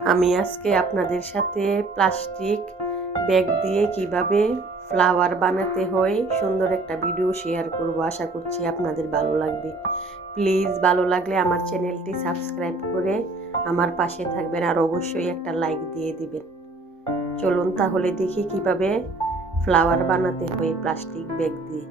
আমি আজকে আপনাদের সাথে প্লাস্টিক ব্যাগ দিয়ে কিভাবে ফ্লাওয়ার বানাতে হয় সুন্দর একটা ভিডিও শেয়ার করব। আশা করছি আপনাদের ভালো লাগবে। প্লিজ ভালো লাগলে আমার চ্যানেলটি সাবস্ক্রাইব করে আমার পাশে থাকবেন আর অবশ্যই একটা লাইক দিয়ে দিবেন। চলুন তাহলে দেখি কিভাবে ফ্লাওয়ার বানাতে হয় প্লাস্টিক ব্যাগ দিয়ে।